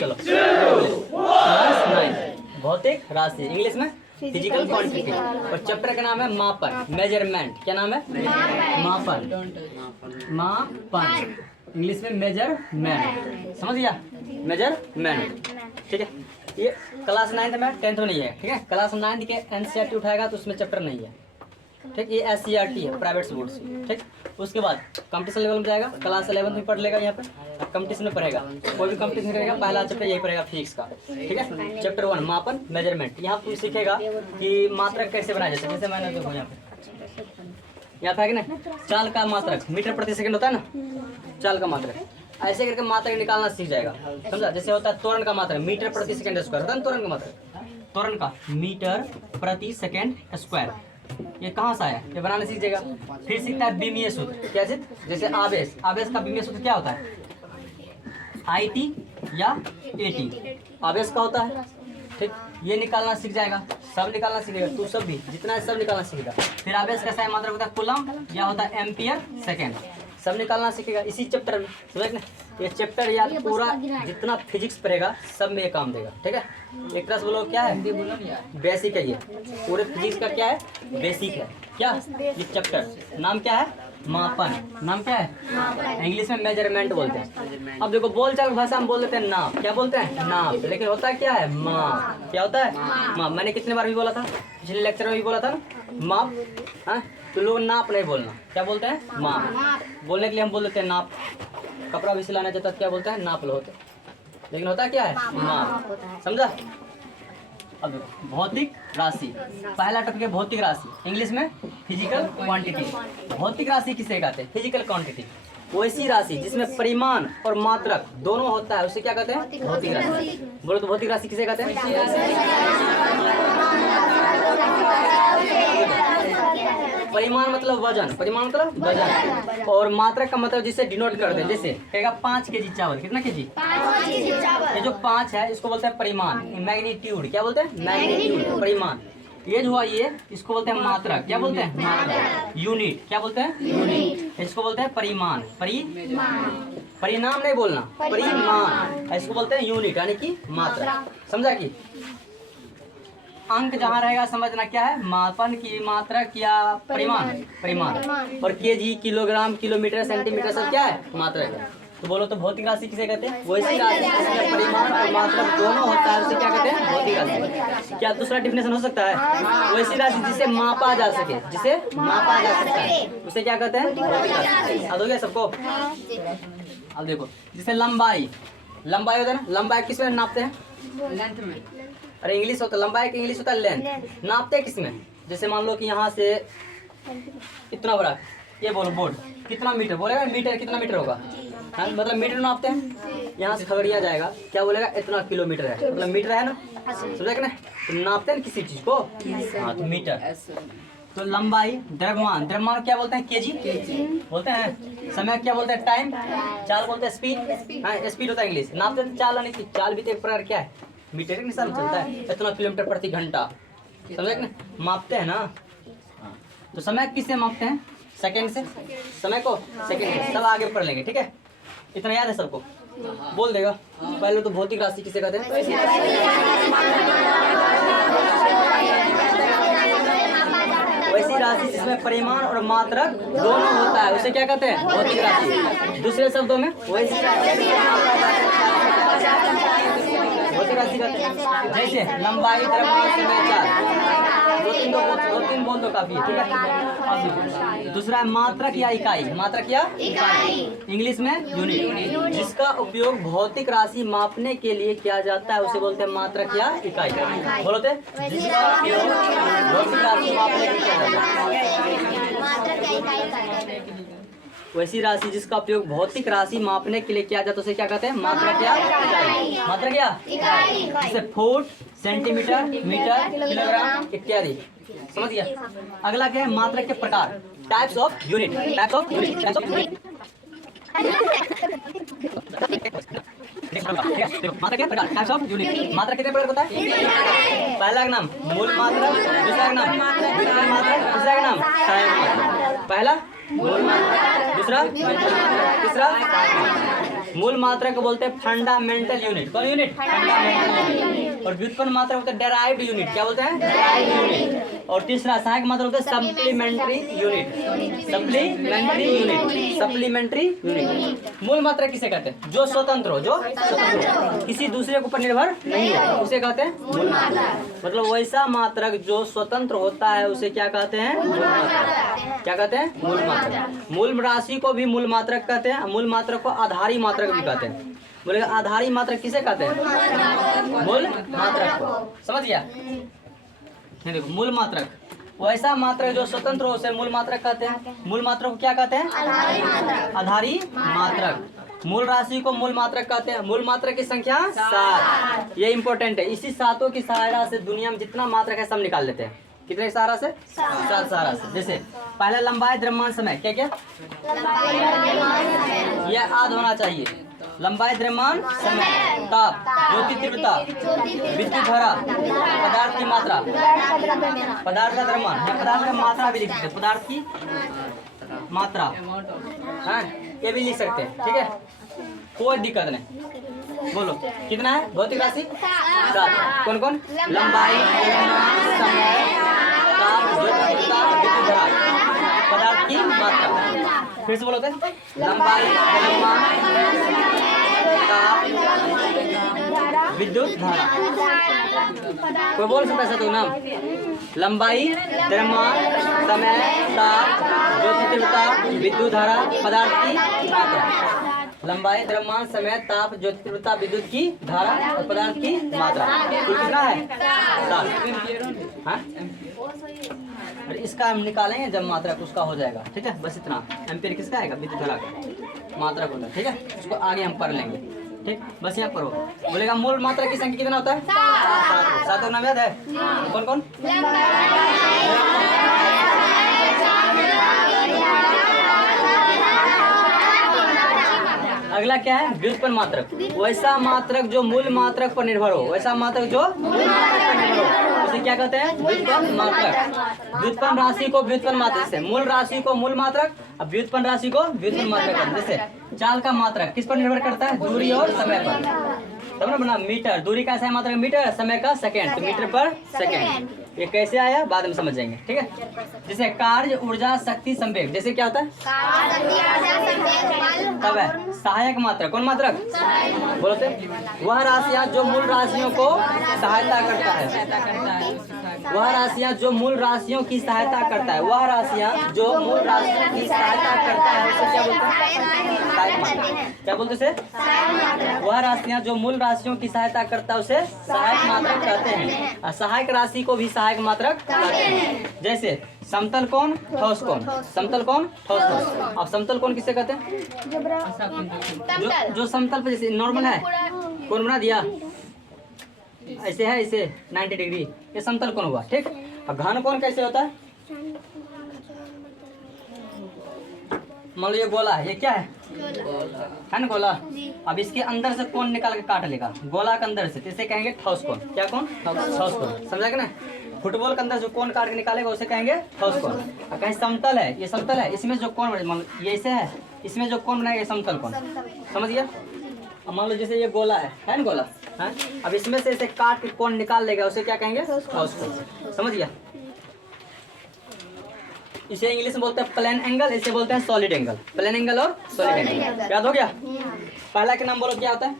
चलो क्लास 9 भौतिक राशि, इंग्लिश में फिजिकल क्वांटिटी, और चैप्टर का नाम है मापन, मेजरमेंट। क्या नाम है? मापन। मापन इंग्लिश में मेजरमेंट, समझ गया? मेजरमेंट, ठीक है। ये क्लास 9 में 10th में नहीं है, ठीक है। क्लास 9 के एनसीईआरटी उठाएगा तो उसमें चैप्टर नहीं है, ठीक। ये एससीईआरटी है, प्राइवेट बोर्ड से, ठीक। उसके बाद कंपटीशन लेवल में जाएगा, क्लास 11 में पढ़ लेगा। यहाँ पे कंपटीशन में पढ़ेगा, कोई भी कंपटीशन करेगा पहला चैप्टर यही पढ़ेगा फिजिक्स का, ठीक है। चैप्टर 1 मापन मेजरमेंट। यहाँ तू सीखेगा कि मात्रक कैसे बनाया जाए। जैसे मैंने देखो यहाँ पे है कि ना, चाल का मात्रक मीटर प्रति सेकंड होता है ना, चाल का मात्रक ऐसे करके मात्रक निकालना सीख जाएगा, समझा? जैसे होता है त्वरण का मात्रक मीटर प्रति सेकंड स्क्वायर होता है ना, त्वरण का मात्रक, त्वरण का मीटर प्रति सेकंड स्क्वायर, ये कहाँ से आया, ये बनाना सीख जाएगा। फिर सीखता है विमीय सूत्र। क्या सीख? जैसे आवेश, आवेश का विमीय सूत्र क्या होता है? IT या AT, आवेश का होता है, ठीक। ये निकालना सीख जाएगा, सब निकालना सीखेगा तू, सब भी जितना है सब निकालना सीखेगा। फिर आवेश का सही मात्रक होता है कूलम या होता है एम्पियर सेकेंड, सब निकालना सीखेगा इसी चैप्टर में, समझ ना? ये चैप्टर या पूरा जितना फिजिक्स पढ़ेगा सब में ये काम देगा, ठीक है। एक तरह से बोलो क्या है, बेसिक है। ये पूरे फिजिक्स का क्या है, बेसिक है। क्या ये चैप्टर नाम क्या है? मापन। नाम क्या है? इंग्लिश में मेजरमेंट बोलते हैं। अब देखो बोलचाल भाषा में बोल देते हैं नाप। क्या बोलते हैं? नाप। लेकिन होता है क्या है? माप। क्या होता है? माप। मैंने कितने बार भी बोला था, पिछले लेक्चर में भी बोला था ना, माप। हाँ, तो लोग नाप नहीं बोलना, क्या बोलते हैं? माप। बोलने के लिए हम बोल देते हैं नाप। कपड़ा भी सिलाना चाहता है क्या बोलते हैं? नाप लो होते, लेकिन होता क्या है? माप। समझा? अब भौतिक राशि, पहला टॉपिक है भौतिक राशि, इंग्लिश में फिजिकल क्वांटिटी। भौतिक राशि किसे कहते हैं? Physical quantity. वैसी राशि जिसमें परिमाण और मात्रक दोनों होता है उसे क्या कहते हैं? भौतिक राशि। बोलो तो भौतिक राशि किसे कहते हैं? परिमाण मतलब वजन, परिमाण मतलब वजन, और मात्रक का मतलब जिसे डिनोट करते हैं। जैसे कहेगा 5 केजी चावल, कितना केजी? 5 केजी चावल। ये जो 5 है इसको बोलते हैं परिमाण, मैग्नीट्यूड। क्या बोलते हैं? मैग्नीट्यूड, परिमाण। ये जो हुआ ये, इसको बोलते हैं मात्रक। क्या बोलते हैं? मात्रक। यूनिट, क्या बोलते हैं? यूनिट। इसको बोलते हैं परिमाण, परिणाम नहीं बोलना, परिमाण। इसको बोलते हैं यूनिट, यानी कि मात्रक। समझा? कि अंक जहाँ रहेगा समझना क्या है? मापन की मात्रक या परिमाण। और केजी, किलोग्राम, किलोमीटर, सेंटीमीटर सब क्या है? मात्रक है। तो बोलो तो भौतिक राशि किसे कहते हैं? वैसी राशि जिसमें परिमाण और मात्रक दोनों होता है उसे क्या कहते हैं? भौतिक राशि। क्या दूसरा डिफिनेशन हो सकता है? वैसी राशि जिसे मापा जा सके, जिसे मापा जा सकता है उसे क्या कहते हैं? भौतिक राशि। याद हो गया सबको? अब देखो जैसे लंबाई, लंबाई होता है ना, लंबाई किस में नापते हैं? लेंथ में। अरे इंग्लिश होता है लंबाई की, इंग्लिश होता है लेंथ। नापते हैं किसमें? जैसे मान लो कि यहाँ से इतना बड़ा, ये बोलो बोर्ड कितना मीटर, बोलेगा मीटर, कितना मीटर होगा? हाँ, मतलब मीटर नापते हैं। यहाँ से खगड़िया जाएगा, क्या बोलेगा? इतना किलोमीटर है, मतलब मीटर है ना, समझा कि ना? तो नापते हैं किसी चीज को, हाँ तो मीटर। तो लंबाई, द्रव्यमान, द्रव्यमान क्या बोलते हैं? केजी बोलते हैं। समय क्या बोलते हैं? टाइम। चाल बोलते हैं स्पीड, हाँ स्पीड होता है इंग्लिश। नापते हैं चाल, यानी कि चाल भी तो एक प्रकार क्या है? मीटर के निशान चलता है, इतना किलोमीटर प्रति घंटा, समझे ना? मापते हैं ना। तो समय किससे मापते हैं? सेकंड से। समय को सेकंड से, सब आगे पढ़ लेंगे, ठीक है? इतना याद है सबको? बोल देगा। पहले तो भौतिक राशि किसे कहते हैं? वैसी राशि जिसमें परिमाण और मात्रक दोनों होता है उसे क्या कहते हैं? भौतिक राशि। दूसरे शब्दों में वैसी भौतिक राशि कहते हैं। जैसे लंबाई, द्रव्यमान, समय, चाल, दो तीन बोल दो काफी है, ठीक है? दूसरा है मात्रक या इकाई, मात्रक या इकाई, इंग्लिश में यूनिट। जिसका उपयोग भौतिक राशि मापने के लिए किया जाता है उसे बोलते हैं मात्रक या इकाई। बोलते जिसका उपयोग भौतिक राशि मापने के लिए किया जाता है, वैसी राशि जिसका उपयोग भौतिक राशि मापने के लिए किया जाता है उसे क्या कहते हैं? मात्रक या इकाई। मात्रक या इकाई, जैसे फुट, सेंटीमीटर, मीटर, किलोग्राम इत्यादि। समझ गया? अगला क्या है? मात्रक के प्रकार, types of unit. Types of unit, types of unit. मात्रक के प्रकार, टाइप्स ऑफ यूनिट। मात्रक कितने प्रकार होता है? पहला का नाम मूल मात्रक, दूसरा का नाम विकर्ण मात्रक, तीसरा का नाम सहायक मात्रक। पहला मूल मात्रक, दूसरा तीसरा मूल मात्रा को बोलते हैं फंडामेंटल यूनिट। कौन यूनिट? Fundamental unit. और व्युत्पन्न मात्रा बोलते हैं डेराइव्ड यूनिट। क्या बोलते हैं? Derived unit. और तीसरा सहायक मात्रा बोलते हैं supplementary unit. Supplementary unit. Supplementary unit. मूल मात्रा किसे कहते हैं? जो स्वतंत्र हो, जो स्वतंत्र हो, किसी दूसरे के ऊपर निर्भर नहीं हो, उसे कहते हैं मूल मात्रा। मतलब वैसा मात्रक जो स्वतंत्र होता है उसे क्या कहते हैं? मूल मात्रा। क्या कहते हैं? मूल मात्रा। मूल राशि को भी मूल मात्रक कहते हैं। मूल मात्रक को आधारी मात्रक भी कहते हैं। बोलेगा आधारी मात्रक किसे कहते हैं? मूल मात्रक को। समझ गया? देखो, मूल मात्रक वैसा मात्रक जो स्वतंत्र हो उसे मूल मात्रक कहते हैं। मूल मात्रक को क्या कहते हैं? आधारी मात्रक। मूल राशि को मूल मात्रक कहते हैं। मूल मात्रक की संख्या 7। ये इंपॉर्टेंट है। इसी सातों की सहायता से दुनिया में जितना मात्रक है सब निकाल लेते हैं। कितने सहारा से? 7 सहारा से। जैसे पहला लंबाई, द्रव्यमान, समय। क्या क्या? यह आद होना चाहिए। लंबाई, द्रव्यमान, समय, ताप, ज्योति तीव्रता, विद्युत धारा, पदार्थ की मात्रा, पदार्थ का द्रव्यमान या पदार्थ का मात्रा भी लिख सकते हैं। पदार्थ की मात्रा, हाँ ये भी लिख सकते हैं। ठीक है, कोई दिक्कत नहीं। बोलो कितना है? भौतिक राशि 7। कौन कौन? लंबाई, द्रव्यमान, समय, ताप, ज्योति तीव्रता, विद्युत धारा, पदार्थ की मात्रा। फिर से बोलो तो लंबाई, द्रव्यमान, ताप, विद्युत धारा। कोई बोल सकता है तो नाम? लंबाई, द्रव्यमान, समय, ताप, ज्योति तीव्रता, विद्युत धारा, पदार्थ की मात्रा। लंबाई, द्रव्यमान, समय, ताप, ज्योति तीव्रता, विद्युत की धारा और पदार्थ की मात्रा। कुल कितना है? 7। हाँ? और इसका हम निकालेंगे जब मात्रक उसका हो जाएगा। ठीक है, बस इतना। एम्पीयर किसका आएगा? विद्युत धारा का मात्रक होता है। ठीक है, उसको आगे हम पढ़ लेंगे। ठीक, बस यहाँ पढ़ो। बोलेगा मूल मात्रा की संख्या कितना होता है? 7। 7 का नाम याद है? कौन कौन? अगला क्या है? व्युत्पन्न मात्रक। वैसा मात्रक जो मूल मात्रक पर निर्भर हो। वैसा मात्रक जो मूल मात्रक पर निर्भर हो उसे क्या कहते हैं? व्युत्पन्न मात्रक। व्युत्पन्न राशि को व्युत्पन्न मात्रक से, मूल राशि को मूल मात्रक और व्युत्पन्न राशि को व्युत्पन्न मात्रक कहते हैं। जैसे चाल का मात्रक किस पर निर्भर करता है? दूरी और समय पर। तब ना बना मीटर। दूरी का सही मात्रक मीटर, समय का सेकंड, तो मीटर पर सेकंड। ये कैसे आया बाद में समझ जाएंगे। ठीक है, जैसे कार्य, ऊर्जा, शक्ति, संवेग। जैसे क्या होता है? तब है सहायक मात्रक। कौन मात्रक? बोलो तो वह राशियां जो मूल राशियों को सहायता करता है। वह राशियां जो मूल राशियों की सहायता करता है। वह राशियां जो मूल राशियों की सहायता करता है उसे क्या बोलते हैं? सहायक मात्रक। क्या बोलते से? वह राशियां जो मूल राशियों की सहायता करता है उसे सहायक मात्रक कहते हैं। और सहायक राशि को भी सहायक मात्रक कहते हैं। जैसे समतल कोण, ठोस कोण। समतल कोण, ठोस कोण। अब समतल कोण किसे कहते हैं? जो समतल पे जैसे नॉर्मल है, कोण बना दिया ऐसे है, इसे 90 डिग्री, ये समतल कोण हुआ। ठीक, अब घन कोण कैसे होता है? मान लो ये गोला है, ये क्या है? ना गोला। अब इसके अंदर से कोण निकाल के काट लेगा, गोला के अंदर से, तो इसे कहेंगे ठोस कोण। क्या कोण? ठोस कोण। समझा ना? फुटबॉल के अंदर जो कोण काट के निकालेगा उसे कहेंगे ठोस कोण। और कहीं समतल है, ये समतल है, इसमें जो कोण ये ऐसे है, इसमें जो कोण बनाएगा समतल कोण। समझ गया? अब मान लो जैसे ये गोला है ना गोला, है? अब इसमें से इसे काट के कोण निकाल लेगा उसे क्या कहेंगे? ठोस कोण। समझ गया? इसे इंग्लिश में बोलते हैं प्लेन एंगल, इसे बोलते हैं सॉलिड एंगल। प्लेन एंगल और सॉलिड एंगल याद हो गया? पहला के नाम बोलो, क्या होता है?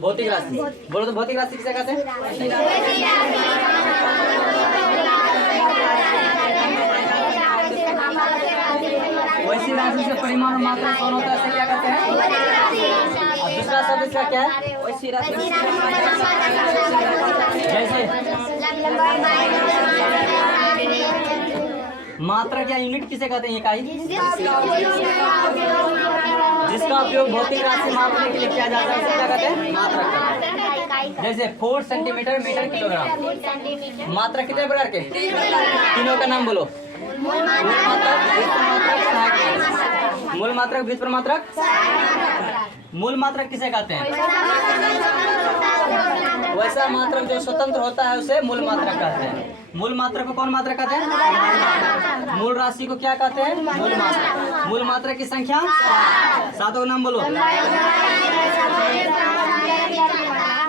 भौतिक राशि। बोलो तो भौतिक राशि किसे कहते हैं? वैसी राशि से परिमाण और मात्रा कौन होता है, इसे क्या कहते हैं? और दूसरा शब्द इसका क्या है? वैसी राशि। जैसे मात्रा क्या यूनिट किसे कहते हैं? इकाई जिसका उपयोग भौतिक राशि मापने के लिए किया जाता है उसे क्या कहते हैं? मात्रा कहते हैं। जैसे फुट, सेंटीमीटर, मीटर, किलोग्राम। मात्रा कितने प्रकार के? तीनों का नाम बोलो। मूल मात्रक, व्युत्पन्न मात्रक, सहायक मात्रक। मूल मात्रक, व्युत्पन्न मात्रक। मूल मात्रक किसे कहते हैं? वैसा वैसा मात्रक जो स्वतंत्र होता है उसे मूल मात्रक कहते हैं। मूल मात्रक को कौन मात्रक कहते हैं? मूल राशि को क्या कहते हैं? मूल मात्रक। मूल मात्रक की संख्या 7 का नाम बोलो।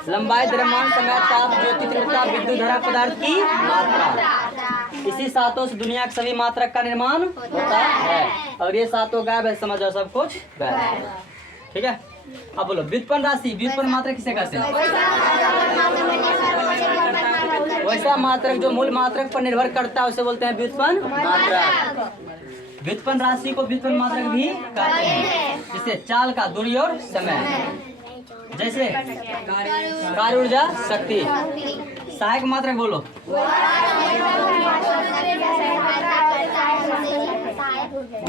लंबाई, द्रव्यमान, समय, ताप, ज्योति, तीव्रता, विद्युत धारा, पदार्थ की मात्रा। इसी सातों से दुनिया के सभी मात्रक का निर्माण होता है। और ये सातों गायब है, समझ जाओ सब कुछ गायब है। ठीक है, अब बोलो व्युत्पन्न राशि, व्युत्पन्न मात्रक किसे कहते हैं? वैसा मात्रक जो मूल मात्रक पर निर्भर करता है उसे बोलते हैं व्युत्पन्न मात्रक। व्युत्पन्न राशि को व्युत्पन्न मात्रक भी कहते हैं। जैसे चाल का दूरी और समय, जैसे कार्य, ऊर्जा, शक्ति। सहायक मात्रक बोलो।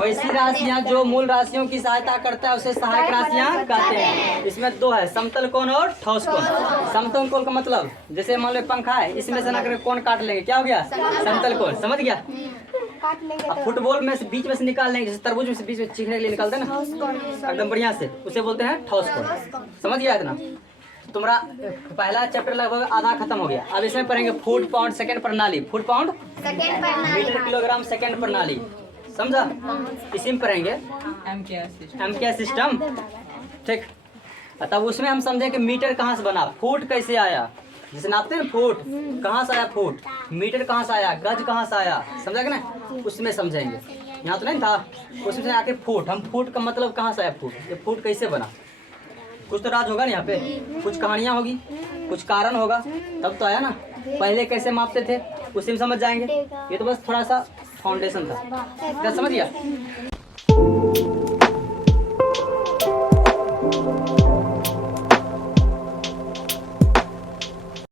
वैसी राशियां जो मूल राशियों की सहायता करता है उसे सहायक राशियां कहते हैं। इसमें दो है, समतल कोण और ठोस कोण। समतल कोण का मतलब जैसे मान लो पंखा है, इसमें से ना करके कोण काट लेंगे, क्या हो गया? समतल कोण। समझ गया? अब फुटबॉल में से बीच में से निकाल लेंगे, जैसे तरबूज में से बीच में चीखने के लिए निकालते हैं ना एकदम बढ़िया से, उसे बोलते हैं ठोस कोण। समझ गया इतना? तुम्हारा पहला चैप्टर लगभग आधा खत्म हो गया। अब इसमें पढ़ेंगे फुट, पाउंड, सेकंड प्रणाली। Foot, pound, metre, kilogram, second प्रणाली। समझा? इसी में पढ़ेंगे एमकेएस सिस्टम। ठीक, तब उसमें हम समझे कि मीटर कहाँ से बना, फुट कैसे आया, जैसे नापते हैं फुट कहाँ से आया, फुट, मीटर कहाँ से आया, गज कहाँ से आया। समझा कि ना? उसमें समझेंगे। यहाँ तो नहीं था, उसमें आके फुट, हम फुट का मतलब कहाँ से आया, फुट, ये फुट कैसे बना। कुछ तो राज होगा ना यहाँ पे, कुछ कहानियाँ होगी, कुछ कारण होगा, तब तो आया ना। पहले कैसे मापते थे उसी में समझ जाएंगे। ये तो बस थोड़ा सा फाउंडेशन था। क्या समझ गया?